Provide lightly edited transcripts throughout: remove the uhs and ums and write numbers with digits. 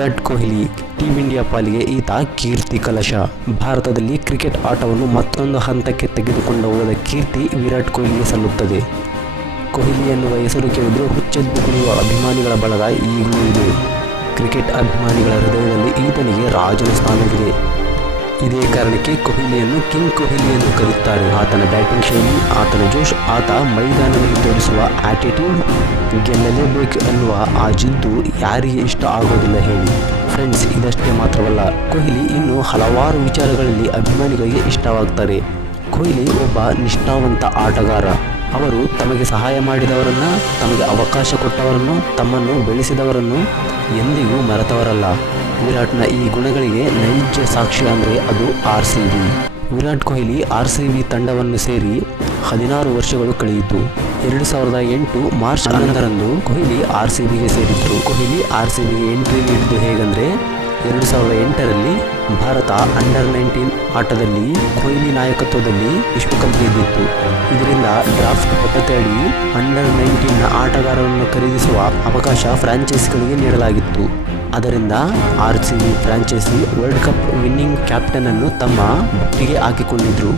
Virat Kohli team India ಪಾಲಿಗೆ ಈತ ಕೀರ್ತಿ ಕಲಶ. ಭಾರತದಲ್ಲಿ ಕ್ರಿಕೆಟ್ ಆಟವನ್ನು ಮತ್ತೊಂದು ಹಂತಕ್ಕೆ ತೆಗೆದುಕೊಂಡು ಹೋದ ಕೀರ್ತಿ ವಿರಾಟ್ ಕೊಹ್ಲಿಗೆ ಸಲ್ಲುತ್ತದೆ. ಕೊಹ್ಲಿ ಎನ್ನುವ ಹೆಸರು ಕೇಳಿದ್ರೆ ಹುಚ್ಚೆದ್ದು ಕುಣಿಯುವ ಅಭಿಮಾನಿಗಳ ಬಳಗ ಈಗಲೂ ಇದೆ. ಕ್ರಿಕೆಟ್ ಅಭಿಮಾನಿಗಳ ಹೃದಯದಲ್ಲಿ ಈತನಿಗೆ ರಾಜನ ಸ್ಥಾನವಿದೆ. ಇದೇ ಕಾರಣಕ್ಕೆ ಕೊಹ್ಲಿಯನ್ನು ಕಿಂಗ್ ಕೊಹ್ಲಿ ಎಂದು ಕರೆಯುತ್ತಾರೆ. ಆತನ ಬ್ಯಾಟಿಂಗ್ ಶೈಲಿ, ಆತನ ಜೋಶ್, ಆತ ಮೈದಾನದಲ್ಲಿ ತೋರಿಸುವ ಆಟಿಟ್ಯೂಡ್, ಗೆಲ್ಲಲೇಬೇಕು ಎನ್ನುವ ಆ ಜಿದ್ದು ಯಾರಿಗೆ ಇಷ್ಟ ಆಗೋದಿಲ್ಲ ಹೇಳಿ ಫ್ರೆಂಡ್ಸ್. ಇದಷ್ಟೇ ಮಾತ್ರವಲ್ಲ, ಕೊಹ್ಲಿ ಇನ್ನೂ ಹಲವಾರು ವಿಚಾರಗಳಲ್ಲಿ ಅಭಿಮಾನಿಗಳಿಗೆ ಇಷ್ಟವಾಗ್ತಾರೆ. ಕೊಹ್ಲಿ ಒಬ್ಬ ನಿಷ್ಠಾವಂತ ಆಟಗಾರ. ಅವರು ತಮಗೆ ಸಹಾಯ ಮಾಡಿದವರನ್ನು, ತಮಗೆ ಅವಕಾಶ ಕೊಟ್ಟವರನ್ನು, ತಮ್ಮನ್ನು ಬೆಳೆಸಿದವರನ್ನು ಎಂದಿಗೂ ಮರೆತವರಲ್ಲ. ವಿರಾಟ್ನ ಈ ಗುಣಗಳಿಗೆ ನೈಜ ಸಾಕ್ಷಿ ಅಂದರೆ ಅದು RCB. ವಿರಾಟ್ ಕೊಹ್ಲಿ RCB ತಂಡವನ್ನು ಸೇರಿ 16 ವರ್ಷಗಳು ಕಳೆಯಿತು. 2008 ಮಾರ್ಚ್ 11ರಂದು ಕೊಹ್ಲಿ RCBಗೆ ಸೇರಿದ್ರು. ಕೊಹ್ಲಿ RCBಗೆ ಎಂಟ್ರಿ ನೀಡಿದ್ದು ಹೇಗೆಂದರೆ 2008ರಲ್ಲಿ ಭಾರತ ಅಂಡರ್-19 ಆಟದಲ್ಲಿ ಕೊಹ್ಲಿ ನಾಯಕತ್ವದಲ್ಲಿ ವಿಶ್ವಕಪ್ ಗೆದ್ದಿತ್ತು. ಇದರಿಂದ ಡ್ರಾಫ್ಟ್ ಪದ್ಧತಿಯಡಿ ಅಂಡರ್-19ನ ಆಟಗಾರರನ್ನು ಖರೀದಿಸುವ ಅವಕಾಶ ಫ್ರಾಂಚೈಸಿಗಳಿಗೆ ನೀಡಲಾಗಿತ್ತು. ಅದರಿಂದ RCB franchise world cup winning captain ಅನ್ನು ತಮ್ಮ ಬುಟ್ಟಿಗೆ ಹಾಕಿಕೊಂಡಿದ್ರು.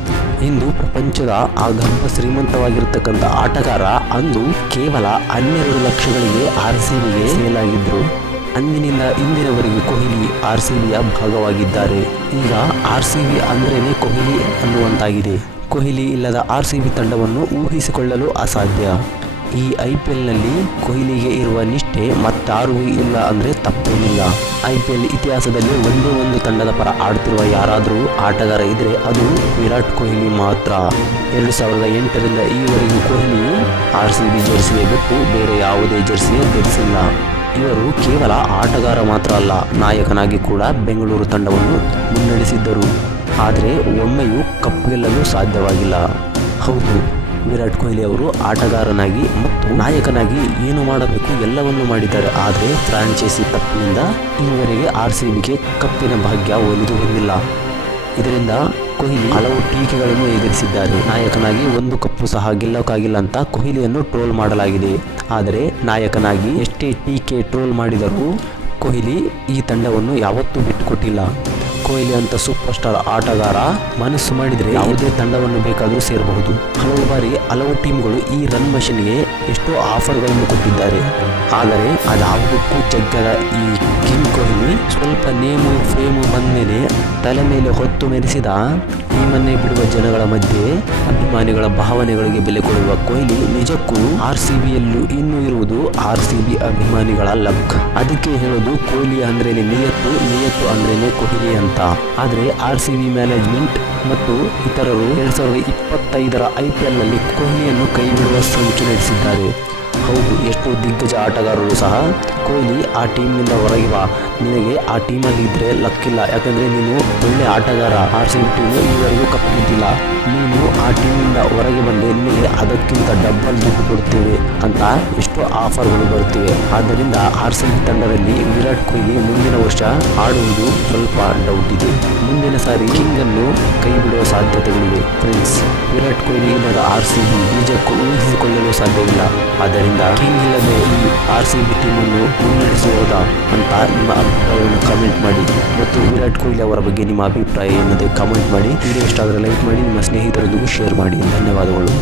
ಇಂದು ಪ್ರಪಂಚದ ಆಗರ್ಭ ಶ್ರೀಮಂತವಾಗಿರತಕ್ಕಂಥ ಆಟಗಾರ ಅಂದು ಕೇವಲ 12 ಲಕ್ಷಗಳಿಗೆ RCBಗೆ ಸೇಲಾಗಿದ್ರು. ಅಂದಿನಿಂದ ಇಂದಿನವರೆಗೂ ಕೊಹ್ಲಿ RCBಯ ಭಾಗವಾಗಿದ್ದಾರೆ. ಈಗ RCB ಅಂದ್ರೇನೆ ಕೊಹ್ಲಿ ಅನ್ನುವಂತಾಗಿದೆ. ಕೊಹ್ಲಿ ಇಲ್ಲದ RCB ತಂಡವನ್ನು ಊಹಿಸಿಕೊಳ್ಳಲು ಅಸಾಧ್ಯ. ಈ IPLನಲ್ಲಿ ಕೊಹ್ಲಿಗೆ ಇರುವ ನಿಷ್ಠೆ ಮತ್ತಾರಿಗೂ ಇಲ್ಲ ಅಂದರೆ ತಪ್ಪೇನಿಲ್ಲ. IPL ಇತಿಹಾಸದಲ್ಲಿ ಒಂದೇ ಒಂದು ತಂಡದ ಪರ ಆಡ್ತಿರುವ ಯಾರಾದರೂ ಆಟಗಾರ ಇದ್ದರೆ ಅದು ವಿರಾಟ್ ಕೊಹ್ಲಿ ಮಾತ್ರ. 2008ರಿಂದ ಈವರೆಗೂ ಕೊಹ್ಲಿ RCB ಜೆರ್ಸಿಗೆ ಬಿಟ್ಟು ಬೇರೆ ಯಾವುದೇ ಜೆರ್ಸಿಗೆ ಧರಿಸಿಲ್ಲ. ಇವರು ಕೇವಲ ಆಟಗಾರ ಮಾತ್ರ ಅಲ್ಲ, ನಾಯಕನಾಗಿ ಕೂಡ ಬೆಂಗಳೂರು ತಂಡವನ್ನು ಮುನ್ನಡೆಸಿದ್ದರು. ಆದರೆ ಒಮ್ಮೆಯೂ ಕಪ್ ಗೆಲ್ಲಲು ಸಾಧ್ಯವಾಗಿಲ್ಲ. ಹೌದು, ವಿರಾಟ್ ಕೊಹ್ಲಿ ಅವರು ಆಟಗಾರನಾಗಿ ಮತ್ತು ನಾಯಕನಾಗಿ ಏನು ಮಾಡಬೇಕು ಎಲ್ಲವನ್ನೂ ಮಾಡಿದ್ದಾರೆ. ಆದರೆ ಫ್ರಾಂಚೈಸಿ ತಪ್ಪಿನಿಂದ ಈವರೆಗೆ RCBಗೆ ಕಪ್ಪಿನ ಭಾಗ್ಯ ಒಲಿದು ಬಂದಿಲ್ಲ. ಇದರಿಂದ ಕೊಹ್ಲಿ ಹಲವು ಟೀಕೆಗಳನ್ನು ಎದುರಿಸಿದ್ದಾರೆ. ನಾಯಕನಾಗಿ ಒಂದು ಕಪ್ಪು ಸಹ ಗೆಲ್ಲೋಕ್ಕಾಗಿಲ್ಲ ಅಂತ ಕೊಹ್ಲಿಯನ್ನು ಟ್ರೋಲ್ ಮಾಡಲಾಗಿದೆ. ಆದರೆ ನಾಯಕನಾಗಿ ಎಷ್ಟೇ ಟೀಕೆ ಟ್ರೋಲ್ ಮಾಡಿದರೂ ಕೊಹ್ಲಿ ಈ ತಂಡವನ್ನು ಯಾವತ್ತೂ ಬಿಟ್ಟುಕೊಟ್ಟಿಲ್ಲ. ಕೊಹ್ಲಿ ಅಂತ ಸೂಪರ್ ಸ್ಟಾರ್ ಆಟಗಾರ ಮನಸ್ಸು ಮಾಡಿದರೆ ಯಾವುದೇ ತಂಡವನ್ನು ಬೇಕಾದರೂ ಸೇರಬಹುದು. ಹಲವು ಬಾರಿ ಹಲವು ಟೀಮ್ಗಳು ಈ ರನ್ ಮಷಿನ್ಗೆ ಎಷ್ಟೋ ಆಫರ್ಗಳನ್ನು ಕೊಟ್ಟಿದ್ದಾರೆ. ಆದರೆ ಅದಾವುದಕ್ಕೂ ಜಗ್ಗದ ಈ ಕಿಂಗ್ ಕೊಹ್ಲಿ ಸ್ವಲ್ಪ ನೇಮು ಫೇಮು ಬಂದ ಮೇಲೆ ತಲೆ ಮೇಲೆ ಹೊತ್ತು ಮೆರೆಸಿದ ಟೀಮನ್ನೇ ಬಿಡುವ ಜನಗಳ ಮಧ್ಯೆ ಅಭಿಮಾನಿಗಳ ಭಾವನೆಗಳಿಗೆ ಬೆಲೆ ಕೊಡುವ ಕೊಹ್ಲಿ ನಿಜಕ್ಕೂ RCBಯಲ್ಲೂ ಇನ್ನೂ ಇರುವುದು RCB ಅಭಿಮಾನಿಗಳ ಲಕ್. ಅದಕ್ಕೆ ಹೇಳೋದು ಕೊಹ್ಲಿ ಅಂದ್ರೇನೆ ನಿಯತ್ತು, ನಿಯತ್ತು ಅಂದ್ರೇನೆ ಕೊಹ್ಲಿ ಅಂತ. ಆದರೆ RCB ಮ್ಯಾನೇಜ್ಮೆಂಟ್ ಮತ್ತು ಇತರರು 2025ರ IPLನಲ್ಲಿ ಕೊಹ್ಲಿಯನ್ನು ಕೈ ಬಿಡುವ ಸಂಚು ನಡೆಸಿದ್ದಾರೆ. ಹೌದು, ಎಷ್ಟೋ ದಿಗ್ಗಜ ಆಟಗಾರರು ಸಹ ಕೊಹ್ಲಿ ಆ ಟೀಮ್ನಿಂದ ಹೊರಗೆ ಬಾ, ನಿನಗೆ ಆ ಟೀಮಲ್ಲಿ ಇದ್ದರೆ ಲಕ್ಕಿಲ್ಲ, ಯಾಕಂದರೆ ನೀನು ಒಳ್ಳೆ ಆಟಗಾರ, RCB ಟೀಮು ಈವರೆಗೂ ಕಪ್ ಗೆದ್ದಿಲ್ಲ, ನೀನು ಆ ಟೀಮಿಂದ ಹೊರಗೆ ಬಂದೆ, ನಿನಗೆ ಅದಕ್ಕಿಂತ ಡಬ್ಬಲ್ ದುಡ್ಡು ಕೊಡ್ತೇವೆ ಅಂತ ಎಷ್ಟೋ ಆಫರ್ಗಳು ಬರುತ್ತಿವೆ. ಆದ್ದರಿಂದ RCB ತಂಡದಲ್ಲಿ ವಿರಾಟ್ ಕೊಹ್ಲಿ ಮುಂದಿನ ವರ್ಷ ಆಡುವುದು ಸ್ವಲ್ಪ ಡೌಟ್ ಇದೆ. ಮುಂದಿನ ಸಾರಿ ಕಿಂಗನ್ನು ಕೈ ಬಿಡುವ ಸಾಧ್ಯತೆಗಳಿವೆ ಫ್ರೆಂಡ್ಸ್. ವಿರಾಟ್ ಕೊಹ್ಲಿ ಇಲ್ಲದ RCB ನಿಜಕ್ಕೂ ಊಹಿಸಿಕೊಳ್ಳಲು ಸಾಧ್ಯವಿಲ್ಲ. ಆದ್ದರಿಂದ ಕಿಂಗ್ ಇಲ್ಲದೆ ಈ RCB ಟೀಮನ್ನು ಮುನ್ನಡೆಸಬಹುದಾ ಅಂತ ನಿಮ್ಮ ಅಭಿಪ್ರಾಯವನ್ನು ಕಮೆಂಟ್ ಮಾಡಿ. ಮತ್ತು ವಿರಾಟ್ ಕೊಹ್ಲಿ ಅವರ ಬಗ್ಗೆ ನಿಮ್ಮ ಅಭಿಪ್ರಾಯ ಏನಿದೆ ಕಮೆಂಟ್ ಮಾಡಿ. ವಿಡಿಯೋ ಇಷ್ಟ ಆದರೆ ಲೈಕ್ ಮಾಡಿ, ನಿಮ್ಮ ಸ್ನೇಹಿತರೊಂದಿಗೂ ಶೇರ್ ಮಾಡಿ. ಧನ್ಯವಾದಗಳು.